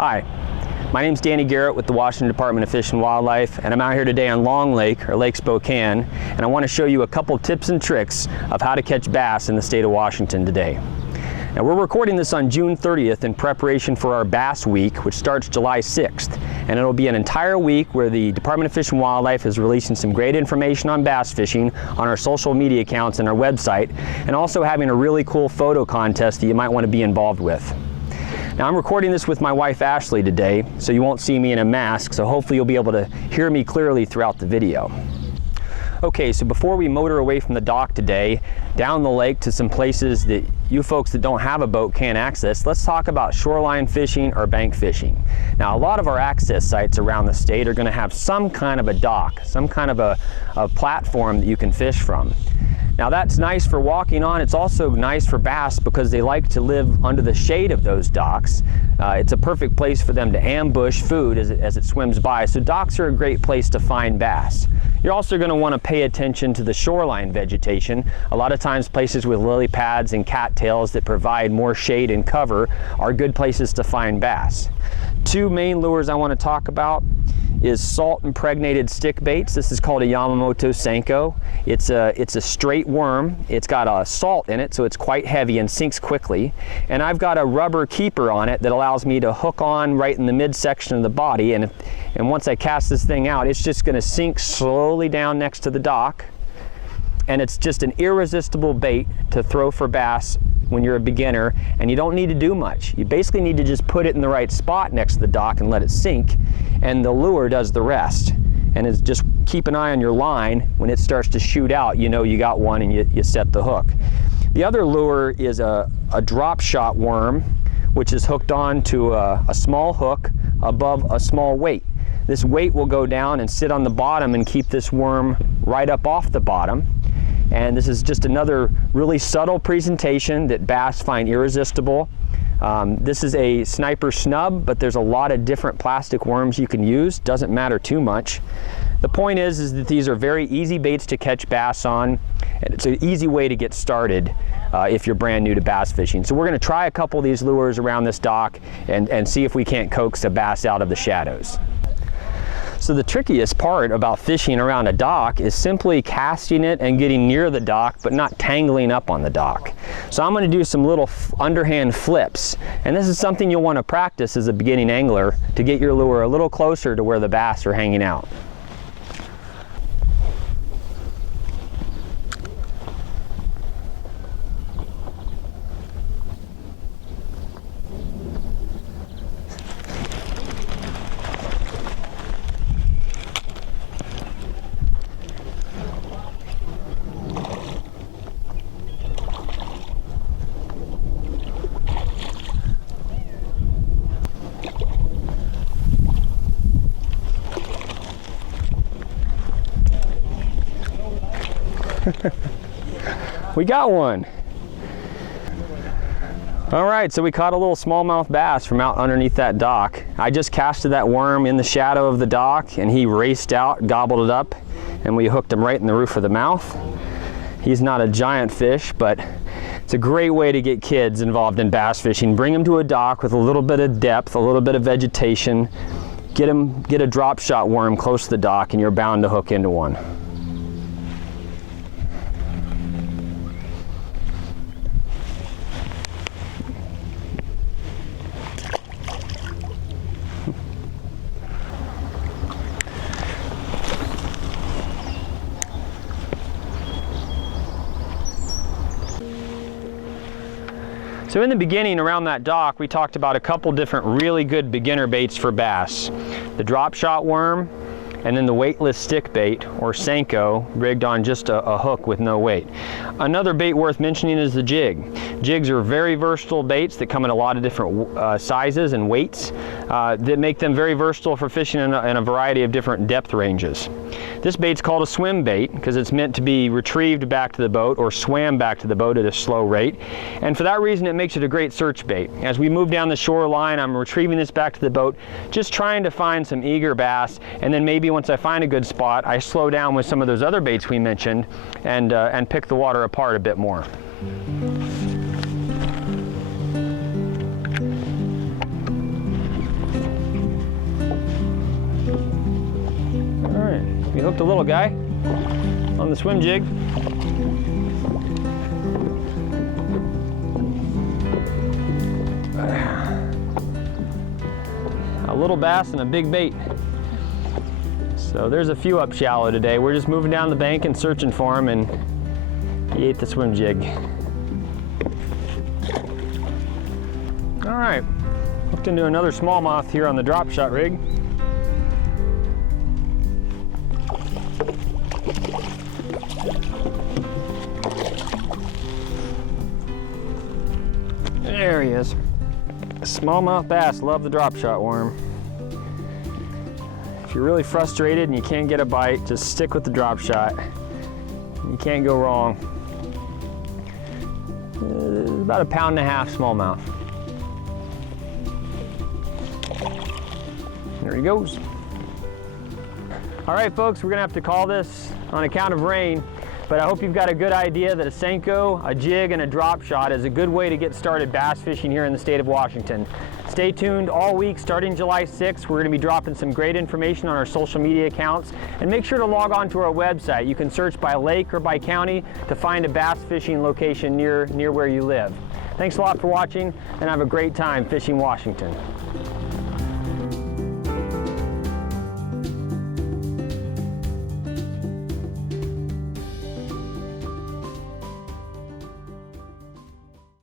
Hi, my name is Danny Garrett with the Washington Department of Fish and Wildlife, and I'm out here today on Long Lake, or Lake Spokane, and I want to show you a couple tips and tricks of how to catch bass in the state of Washington today. Now, we're recording this on June 30th in preparation for our Bass Week, which starts July 6th, and it'll be an entire week where the Department of Fish and Wildlife is releasing some great information on bass fishing on our social media accounts and our website, and also having a really cool photo contest that you might want to be involved with. Now, I'm recording this with my wife Ashley today, so you won't see me in a mask, so hopefully you'll be able to hear me clearly throughout the video. Okay, so before we motor away from the dock today, down the lake to some places that you folks that don't have a boat can't access, let's talk about shoreline fishing or bank fishing. Now, a lot of our access sites around the state are going to have some kind of a dock, some kind of a platform that you can fish from. Now, that's nice for walking on. It's also nice for bass because they like to live under the shade of those docks. It's a perfect place for them to ambush food as it swims by. So docks are a great place to find bass. You're also going to want to pay attention to the shoreline vegetation. A lot of times places with lily pads and cattails that provide more shade and cover are good places to find bass. Two main lures I want to talk about is salt impregnated stick baits. This is called a Yamamoto Senko. It's a straight worm. It's got a salt in it, so it's quite heavy and sinks quickly. And I've got a rubber keeper on it that allows me to hook on right in the midsection of the body. And once I cast this thing out, it's just going to sink slowly down next to the dock. And it's just an irresistible bait to throw for bass when you're a beginner, and you don't need to do much. You basically need to just put it in the right spot next to the dock and let it sink, and the lure does the rest. And it's just keep an eye on your line. When it starts to shoot out, you know you got one and you set the hook. The other lure is a drop shot worm, which is hooked on to a small hook above a small weight. This weight will go down and sit on the bottom and keep this worm right up off the bottom. And this is just another really subtle presentation that bass find irresistible. This is a sniper snub, but there's a lot of different plastic worms you can use. Doesn't matter too much. The point is that these are very easy baits to catch bass on, and it's an easy way to get started if you're brand new to bass fishing. So we're going to try a couple of these lures around this dock and see if we can't coax a bass out of the shadows. So the trickiest part about fishing around a dock is simply casting it and getting near the dock, but not tangling up on the dock. So I'm going to do some little underhand flips, and this is something you'll want to practice as a beginning angler to get your lure a little closer to where the bass are hanging out. We got one. All right, so we caught a little smallmouth bass from out underneath that dock. I just casted that worm in the shadow of the dock, and he raced out, gobbled it up, and we hooked him right in the roof of the mouth. He's not a giant fish, but it's a great way to get kids involved in bass fishing. Bring them to a dock with a little bit of depth, a little bit of vegetation. Get a drop shot worm close to the dock, and you're bound to hook into one. So in the beginning around that dock, we talked about a couple different really good beginner baits for bass. The drop shot worm, and then the weightless stick bait, or Senko, rigged on just a hook with no weight. Another bait worth mentioning is the jig. Jigs are very versatile baits that come in a lot of different sizes and weights that make them very versatile for fishing in a variety of different depth ranges. This bait's called a swim bait because it's meant to be retrieved back to the boat or swam back to the boat at a slow rate. And for that reason, it makes it a great search bait. As we move down the shoreline, I'm retrieving this back to the boat, just trying to find some eager bass, and then maybe once I find a good spot, I slow down with some of those other baits we mentioned and pick the water apart a bit more. Hooked a little guy on the swim jig. A little bass and a big bait. So there's a few up shallow today. We're just moving down the bank and searching for him, and he ate the swim jig. All right, hooked into another smallmouth here on the drop shot rig. There he is. Smallmouth bass love the drop shot worm. If you're really frustrated and you can't get a bite, just stick with the drop shot. You can't go wrong. About 1.5 pound smallmouth. There he goes. All right, folks, we're gonna have to call this on account of rain, but I hope you've got a good idea that a Senko, a jig, and a drop shot is a good way to get started bass fishing here in the state of Washington. Stay tuned all week starting July 6th. We're going to be dropping some great information on our social media accounts, and make sure to log on to our website. You can search by lake or by county to find a bass fishing location near where you live. Thanks a lot for watching, and have a great time fishing Washington.